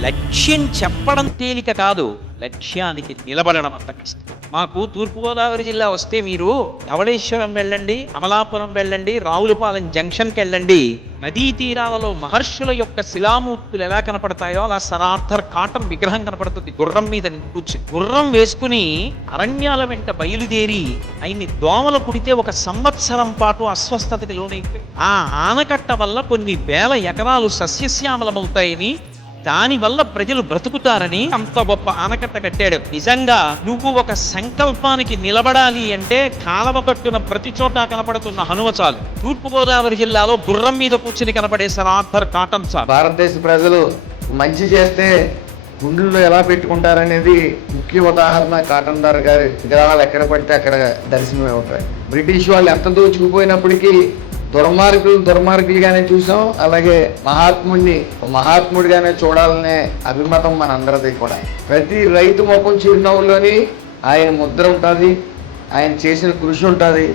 లక్ష్యం చెప్పడం తేలిక కాదు. లక్ష్యానికి నిలబడడం అంత కష్టం. మాకు తూర్పుగోదావరి జిల్లా వస్తే మీరు ధవళేశ్వరం వెళ్ళండి అమలాపురం వెళ్ళండి రావులపాలెం జంక్షన్కి వెళ్ళండి. నదీ తీరాలలో మహర్షుల యొక్క శిలామూర్తులు ఎలా కనపడతాయో అలా సరార్థర్ కాటం విగ్రహం కనపడుతుంది. గుర్రం మీద కూర్చుని. గుర్రం వేసుకుని అరణ్యాల వెంట బయలుదేరి ఆయన్ని దోమలు కుడితే ఒక సంవత్సరం పాటు అస్వస్థతకి లోనైపోయి ఆ ఆనకట్ట వల్ల కొన్ని వేల ఎకరాలు సస్యశ్యామలమవుతాయని దాని వల్ల ప్రజలు బ్రతుకుతారని అంత గొప్ప ఆనకట్ట కట్టాడు. నిజంగా నువ్వు ఒక సంకల్పానికి నిలబడాలి అంటే కాలవ కట్టున ప్రతి చోట కనపడుతున్న హనుమ చాలు. తూర్పుగోదావరి జిల్లాలో గుర్రం మీద కూర్చుని కనపడే సరార్థర్ కాటన్ చాలు. భారతదేశ ప్రజలు మంచి చేస్తే గుండెల్లో ఎలా పెట్టుకుంటారనేది ముఖ్య ఉదాహరణ కాటన్ దార్ గారి విగ్రహాలు ఎక్కడ పడితే అక్కడ దర్శనమే ఉంటాయి బ్రిటిష్ వాళ్ళు ఎంత దోచుకుపోయినప్పటికీ దుర్మార్గులు దుర్మార్గులుగానే చూసాం. అలాగే మహాత్ముడిని మహాత్ముడిగానే చూడాలనే అభిమతం మన అందరిది కూడా. ప్రతి రైతు ముఖం చిరునవ్వులోని ఆయన ముద్ర ఉంటుంది. ఆయన చేసిన కృషి ఉంటుంది.